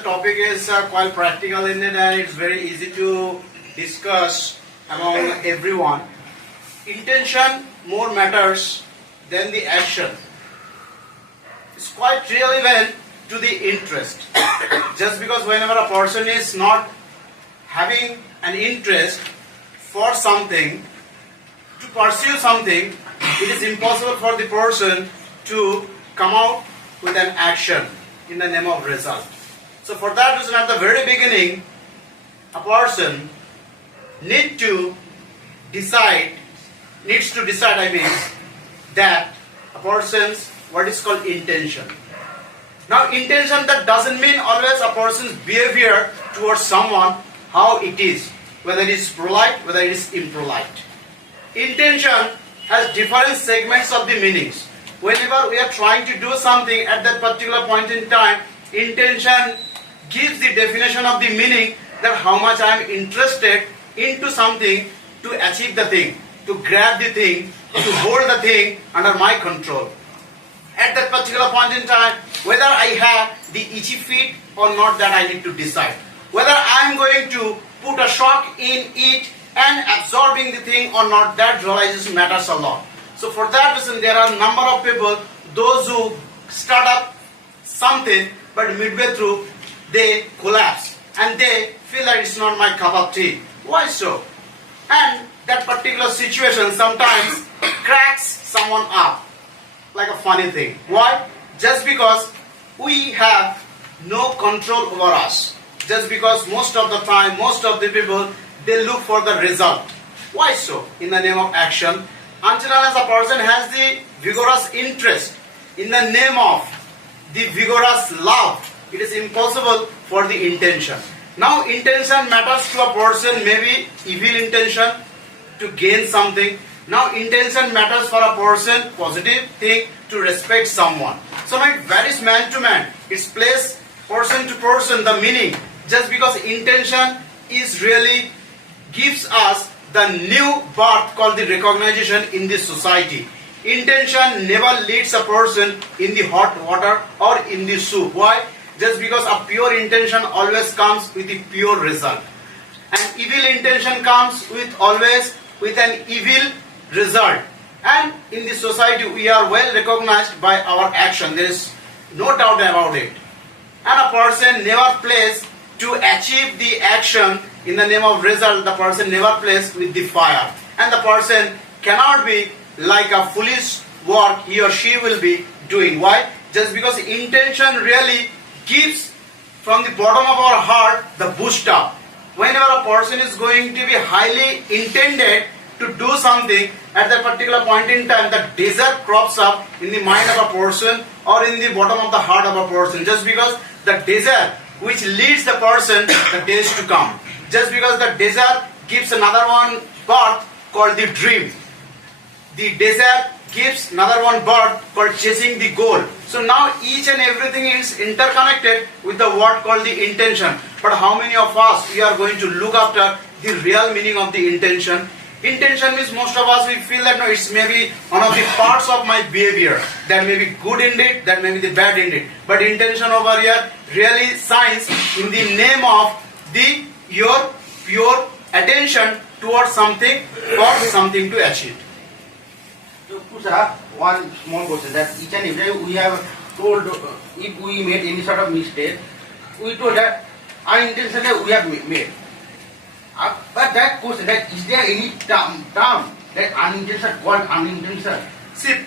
the topic is quite practical in it and it's very easy to discuss among everyone. Intention more matters than the action. It's quite relevant to the interest. Just because whenever a person is not having an interest for something, to pursue something, it is impossible for the person to come out with an action in the name of result. So for that reason, at the very beginning, a person needs to decide that a person's what is called intention. Now intention, that doesn't mean always a person's behavior towards someone, how it is, whether it is polite, whether it is impolite. Intention has different segments of the meanings. Whenever we are trying to do something at that particular point in time, intention gives the definition of the meaning, that how much I am interested into something to achieve the thing, to grab the thing, to hold the thing under my control. At that particular point in time, whether I have the itchy feet or not, that I need to decide. Whether I am going to put a shock in it and absorbing the thing or not, that realization matters a lot. So for that reason, there are a number of people, those who start up something, but midway through, they collapse and they feel that it's not my cup of tea. Why so? And that particular situation sometimes cracks someone up like a funny thing. Why? Just because we have no control over us. Just because most of the time, most of the people, they look for the result. Why so? In the name of action, until unless a person has the vigorous interest in the name of the vigorous love, it is impossible for the intention. Now intention matters to a person, maybe evil intention to gain something. Now intention matters for a person, positive thing to respect someone. So now it varies man to man. It's placed person to person the meaning. Just because intention is really gives us the new birth called the recognition in this society. Intention never leads a person in the hot water or in the soup. Why? Just because a pure intention always comes with a pure result. And evil intention comes with always with an evil result. And in this society we are well recognized by our action. There is no doubt about it. And a person never plays to achieve the action in the name of result. The person never plays with the fire. And the person cannot be like a foolish work he or she will be doing. Why? Just because intention really gives from the bottom of our heart the boost up. Whenever a person is going to be highly intended to do something, at that particular point in time, the desire crops up in the mind of a person or in the bottom of the heart of a person. Just because the desire which leads the person the days to come. Just because the desire gives another one birth called the dream. The desire gives another one birth called chasing the goal. So now each and everything is interconnected with the word called the intention. But how many of us we are going to look after the real meaning of the intention? Intention means most of us we feel that no, it's maybe one of the parts of my behavior. That may be good in it, that may be the bad in it. But intention over here really signs in the name of your pure attention towards something or something to achieve. So, Kusa, one small question that each and every we have told if we made any sort of mistake, we told that our intention that we have made. But that question, that is there any term that unintentional called unintentional? See,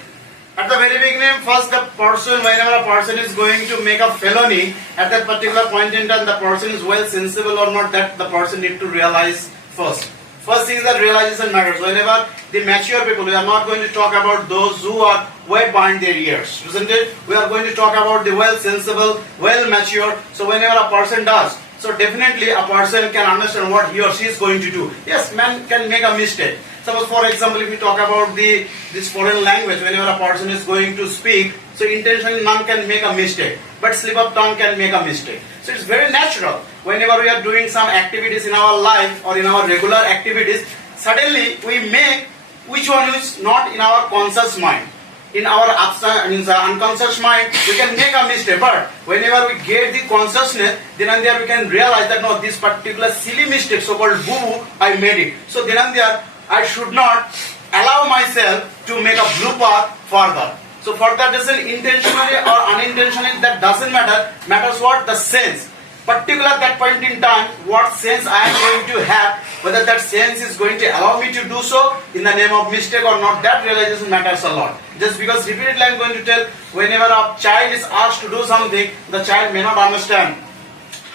at the very beginning, first the person, whenever a person is going to make a felony, at that particular point in time, the person is well sensible or not, that the person need to realize first. First thing is that realization matters. Whenever the mature people, we are not going to talk about those who are way behind their years, isn't it? We are going to talk about the well sensible, well mature. So whenever a person does, so definitely a person can understand what he or she is going to do. Yes, man can make a mistake. Suppose for example, if we talk about this foreign language, whenever a person is going to speak, so intentionally none can make a mistake, but slip of tongue can make a mistake. So it's very natural. Whenever we are doing some activities in our life or in our regular activities, suddenly we make which one is not in our conscious mind. in our unconscious mind, we can make a mistake. But whenever we get the consciousness, then and there we can realize that no, this particular silly mistake, so-called boo-boo, I made it. So then and there, I should not allow myself to make a blue path further. So for that reason, intentionally or unintentionally, that doesn't matter. Matters what? The sense. Particular that point in time, what sense I am going to have, whether that sense is going to allow me to do so in the name of mistake or not, that realization matters a lot. Just because repeatedly I am going to tell, whenever a child is asked to do something, the child may not understand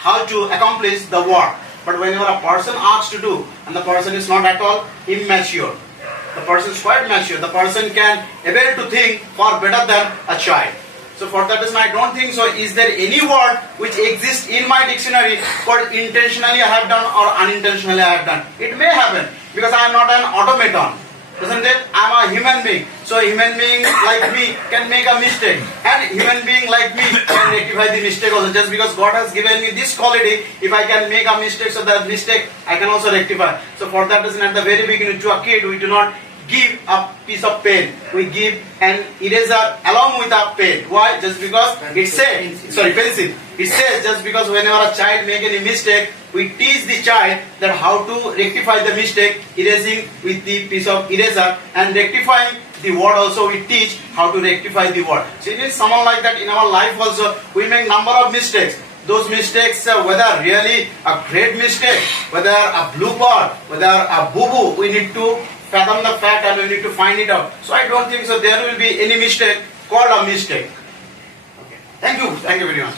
how to accomplish the work. But whenever a person asks to do, and the person is not at all immature, the person is quite mature, the person can able to think far better than a child. So for that reason, I don't think so. Is there any word which exists in my dictionary called intentionally I have done or unintentionally I have done? It may happen because I am not an automaton, isn't it? I am a human being. So a human being like me can make a mistake, and human being like me can rectify the mistake also. Just because God has given me this quality, if I can make a mistake, so that mistake I can also rectify. So for that reason, at the very beginning, to a kid, we do not give a piece of pen. We give an eraser along with a pen. Why? Just because it says, pencil. It says just because whenever a child make any mistake, we teach the child that how to rectify the mistake, erasing with the piece of eraser, and rectifying the word also we teach how to rectify the word. So it is someone like that in our life also. We make number of mistakes. Those mistakes, whether really a great mistake, whether a blue ball, whether a boo-boo, we need to fathom the fact and we need to find it out. So I don't think so there will be any mistake called a mistake. Okay. Thank you very much.